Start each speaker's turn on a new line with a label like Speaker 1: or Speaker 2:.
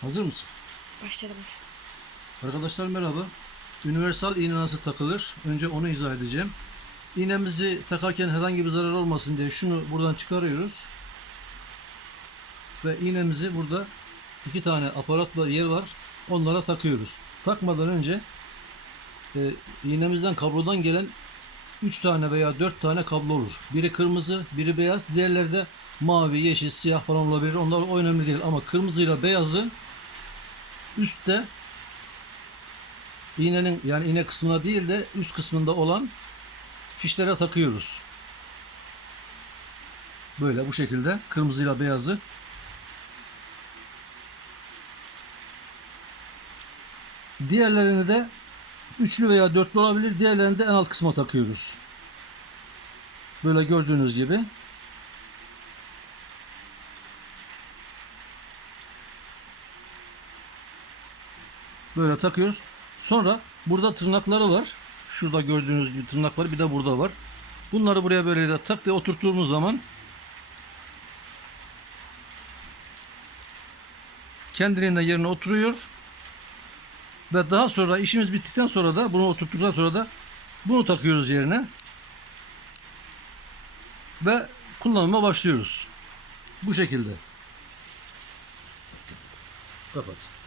Speaker 1: Hazır mısın?
Speaker 2: Başladım.
Speaker 1: Arkadaşlar merhaba. Universal iğne nasıl takılır? Önce onu izah edeceğim. İğnemizi takarken herhangi bir zarar olmasın diye şunu buradan çıkarıyoruz. Ve iğnemizi burada iki tane aparat var, yer var. Onlara takıyoruz. Takmadan önce e, iğnemizden kablodan gelen 3 tane veya 4 tane kablo olur. Biri kırmızı, biri beyaz. Diğerleri de mavi, yeşil, siyah falan olabilir. Onlar o önemli değil. Ama kırmızıyla beyazı üstte iğnenin yani iğne kısmına değil de üst kısmında olan fişlere takıyoruz. Böyle bu şekilde kırmızıyla beyazı Diğerlerini de üçlü veya dörtlü olabilir. Diğerlerini de en alt kısma takıyoruz. Böyle gördüğünüz gibi. Böyle takıyoruz. Sonra burada tırnakları var. Şurada gördüğünüz gibi tırnakları bir de burada var. Bunları buraya böyle de tak diye oturttuğumuz zaman kendiliğinden yerine oturuyor. Ve daha sonra işimiz bittikten sonra da bunu oturttuktan sonra da bunu takıyoruz yerine. Ve kullanıma başlıyoruz. Bu şekilde. Kapat.